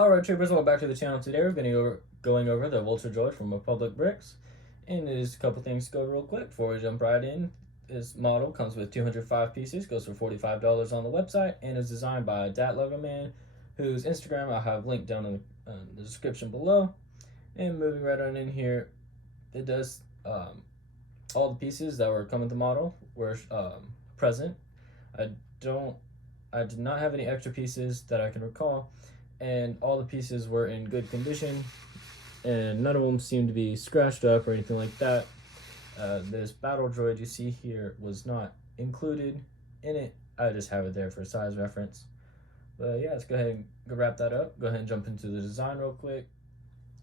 Alright troopers, welcome back to the channel. Today we're going over the Vulture Droid from Republic Bricks. And there's a couple things to go real quick before we jump right in. This model comes with 205 pieces, goes for $45 on the website, and is designed by Dat Logo Man, whose Instagram I'll have linked down in the description below. And moving right on in here, it does all the pieces that were coming with the model were present. I did not have any extra pieces that I can recall, and all the pieces were in good condition, and none of them seemed to be scratched up or anything like that. This battle droid you see here was not included in it. I just have it there for size reference. But yeah, let's go ahead and wrap that up. Go ahead and jump into the design real quick.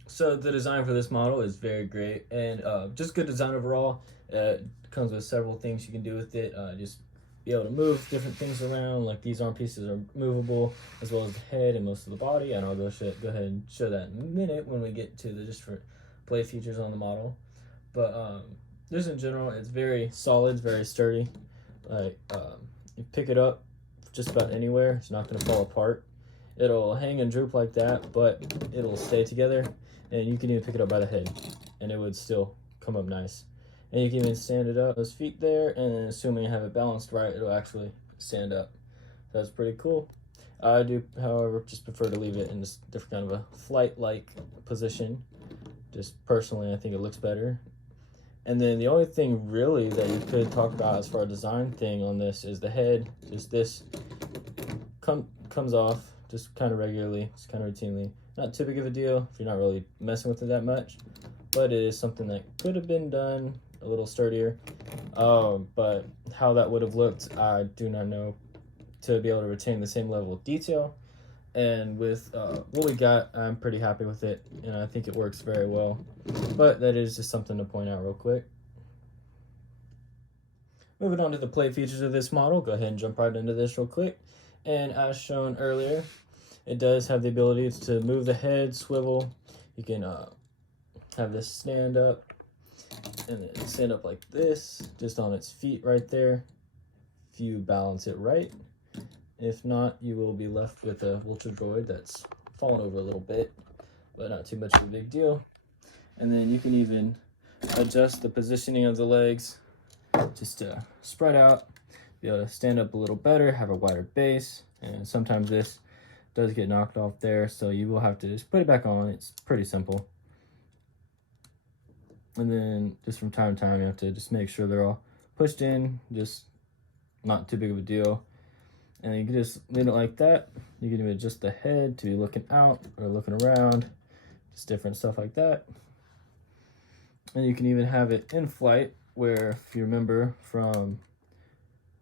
So the design for this model is very great, and just good design overall. It comes with several things you can do with it. Just be able to move different things around, like these arm pieces are movable, as well as the head and most of the body, and I'll go ahead and show that in a minute when we get to the different play features on the model. But just in general, it's very solid, it's very sturdy. Like you pick it up just about anywhere, it's not going to fall apart. It'll hang and droop like that, but it'll stay together, and you can even pick it up by the head and it would still come up nice. And you can even stand it up, those feet there, and then assuming you have it balanced right, it'll actually stand up. So that's pretty cool. I do, however, just prefer to leave it in this different kind of a flight-like position. Just personally, I think it looks better. And then the only thing really that you could talk about as far as design thing on this is the head. Just this comes off just kind of regularly, just kind of routinely. Not too big of a deal if you're not really messing with it that much, but it is something that could have been done a little sturdier. But how that would have looked, I do not know, to be able to retain the same level of detail. And with what we got, I'm pretty happy with it, and I think it works very well. But that is just something to point out real quick. Moving on to the play features of this model, go ahead and jump right into this real quick. And as shown earlier, it does have the ability to move the head, swivel. You can have this stand up, and then stand up like this, just on its feet right there, if you balance it right. If not, you will be left with a Vulture Droid that's fallen over a little bit, but not too much of a big deal. And then you can even adjust the positioning of the legs just to spread out, be able to stand up a little better, have a wider base, and sometimes this does get knocked off there, so you will have to just put it back on. It's pretty simple. And then just from time to time, you have to just make sure they're all pushed in, just not too big of a deal. And you can just leave it like that. You can even adjust the head to be looking out or looking around, just different stuff like that. And you can even have it in flight, where if you remember from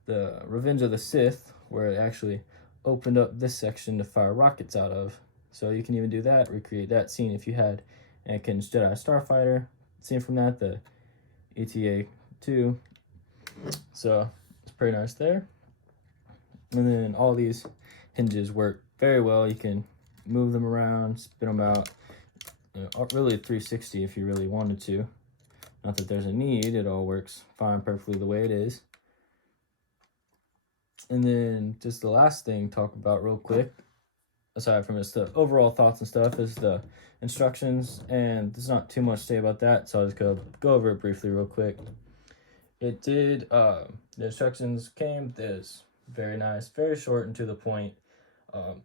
the Revenge of the Sith, where it actually opened up this section to fire rockets out of. So you can even do that, recreate that scene if you had Anakin's Jedi Starfighter scene from that, the ETA-2. So it's pretty nice there. And then all these hinges work very well. You can move them around, spin them out, really 360 if you really wanted to. Not that there's a need, it all works fine perfectly the way it is. And then just the last thing to talk about real quick, aside from just the overall thoughts and stuff, is the instructions. And there's not too much to say about that, so I'll just go over it briefly real quick. It did, the instructions came this very nice, very short and to the point.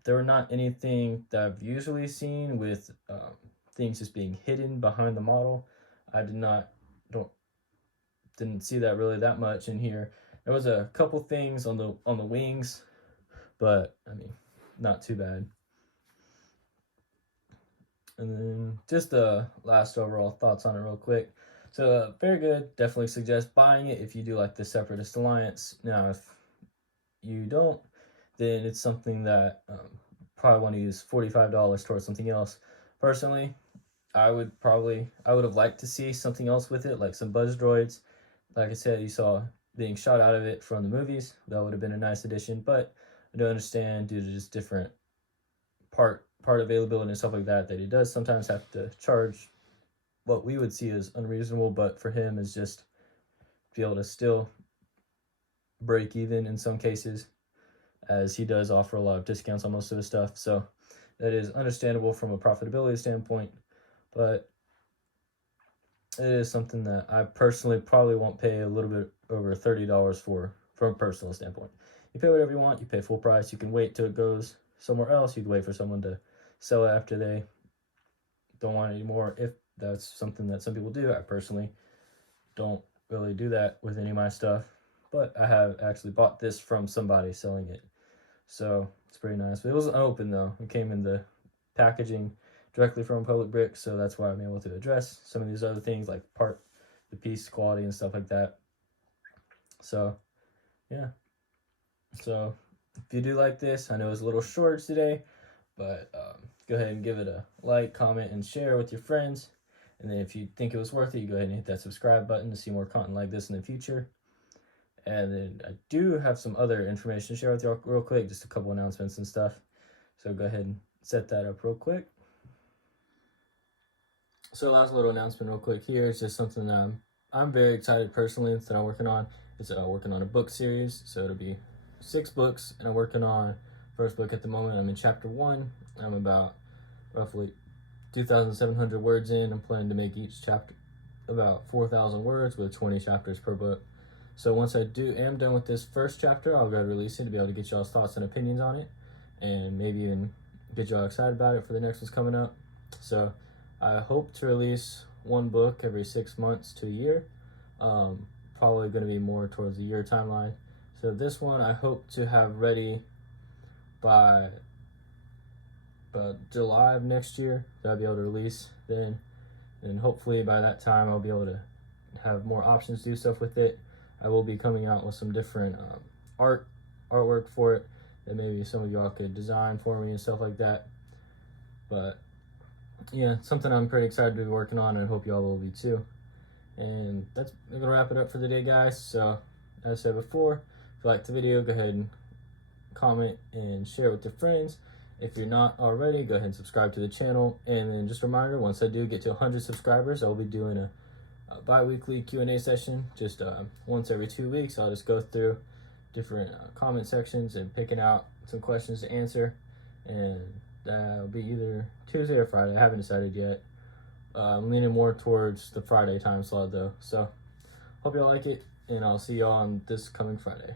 There were not anything that I've usually seen with things just being hidden behind the model. I didn't see that really that much in here. There was a couple things on the wings, but I mean, not too bad. And then just the last overall thoughts on it real quick. So very good. Definitely suggest buying it if you do like the Separatist Alliance. Now, if you don't, then it's something that probably want to use $45 towards something else. Personally, I would have liked to see something else with it, like some buzz droids. Like I said, you saw being shot out of it from the movies. That would have been a nice addition, but I do understand due to just different part availability and stuff like that, that he does sometimes have to charge what we would see as unreasonable, but for him is just be able to still break even in some cases, as he does offer a lot of discounts on most of his stuff. So that is understandable from a profitability standpoint, but it is something that I personally probably won't pay a little bit over $30 for, from a personal standpoint. You pay whatever you want, you pay full price, you can wait till it goes somewhere else, you can wait for someone to sell it after they don't want it anymore, if that's something that some people do. I personally don't really do that with any of my stuff, but I have actually bought this from somebody selling it, so it's pretty nice. But it wasn't open though, it came in the packaging directly from Republic Bricks, so that's why I'm able to address some of these other things like the piece quality and stuff like that. So yeah, so if you do like this, I know it's a little short today, but go ahead and give it a like, comment, and share with your friends. And then if you think it was worth it, you go ahead and hit that subscribe button to see more content like this in the future. And then I do have some other information to share with you real quick, just a couple announcements and stuff. So go ahead and set that up real quick. So last little announcement real quick here is just something that I'm very excited personally that I'm working on. It's working on a book series, so it'll be 6 books, and I'm working on first book at the moment. I'm in chapter 1. I'm about roughly 2,700 words in. I'm planning to make each chapter about 4,000 words with 20 chapters per book. So once I am done with this first chapter, I'll go ahead and release it to be able to get y'all's thoughts and opinions on it, and maybe even get y'all excited about it for the next one's coming up. So I hope to release 1 book every 6 months to a year. Probably going to be more towards the year timeline. So this one I hope to have ready by July of next year, that I'll be able to release then. And hopefully by that time I'll be able to have more options to do stuff with it. I will be coming out with some different artwork for it that maybe some of y'all could design for me and stuff like that. But yeah, something I'm pretty excited to be working on, and I hope y'all will be too. And that's going to wrap it up for the day, guys. So as I said before, if you liked the video, go ahead and comment and share it with your friends. If you're not already, go ahead and subscribe to the channel. And then just a reminder, once I do get to 100 subscribers, I'll be doing a bi-weekly Q&A session, just once every 2 weeks. I'll just go through different comment sections and picking out some questions to answer, and that'll be either Tuesday or Friday. I haven't decided yet. I'm leaning more towards the Friday time slot though, so hope y'all like it, and I'll see y'all on this coming Friday.